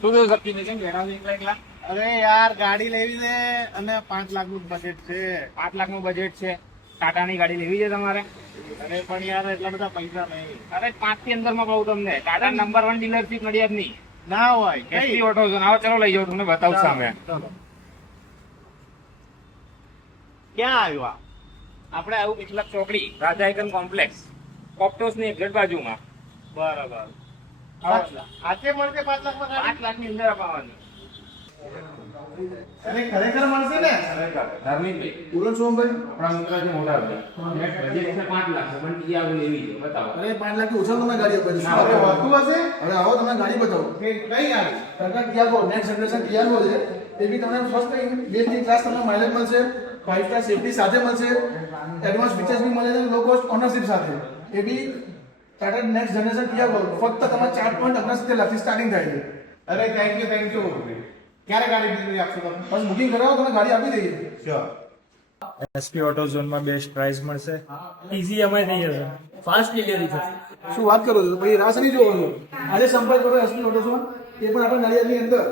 શું થયું શક્તિ કેમ બેઠા છો એકલા? અરે યાર ગાડી લેવી છે અને 5 લાખ નું બજેટ છે. 5 લાખનું બજેટ છે. ટાટાની ગાડી લેવી છે તમારે? અરે પણ યાર એટલા બધા પૈસા નહીં. અરે 5 થી અંદરમાં કહું તમને. ટાટા નંબર 1 ડીલરશીપ નડિયાદની. ના હોય એસપી ઓટો ઝોન. આવો ચલો લઈ જાઓ, તમને બતાવું સામે. ચલો. ક્યાં આવ્યું આ? આપણે આવું પિછલા ચોકડી રાજા આઈકન કોમ્પ્લેક્સ કોપ્ટોસ ની એક્ઝેક્ટ બાજુમાં. બરાબર. આવો. આજે મળશે 5 લાખમાં ગાડી? 5 લાખની અંદર અપાવવાની. અરે ખરેખર મળશે ને? ધર્મીભાઈ બોલો છો ભાઈ? આપણા મિત્ર છે મોટા ભાઈ. બજેટ છે 5 લાખ છે, પણ ટીઆર લેવી છે. બતાવો. અરે 5 લાખ થી ઓછા તમે ગાડી આપી ના, અરે વાતું હશે? હવે આવો તમે ગાડી બતાવો કઈ આવી? સરકાર ટિયાગો નેક્સ્ટ જનરેશન ટિયાગો છે એ બી તમને ફર્સ્ટ બેસ્ટ ક્લાસ તમને માઇલેજ મળશે, 5 સ્ટાર સેફટી સાથે મળશે, એડવાન્સ ફીચર્સ બી મળે છે લો કોસ્ટ ઓનરશિપ સાથે. એ બી ટાટા નેક્સ્ટ જનરેશન ટિયાગો ફક્ત તમારે 4.79 લાખથી સ્ટાર્ટિંગ થાય છે. અરે થેન્ક યુ. ક્યારે ગાડી ડિલિવરી આપશો તમે? બસ બુકિંગ કરાવો તમે ગાડી આપી દઈએ. શ્યોર. એસપી ઓટો ઝોનમાં બેસ્ટ પ્રાઇસ મળશે. ઈઝી અમારે થઈ જશે. ફાસ્ટ ડિલિવરી છે. શું વાત કરો છો? પછી રાસ નહીં જોવો છો. આજે સંપર્ક કરો એસપી ઓટો ઝોન, એ પણ આપણા નડિયાદની અંદર.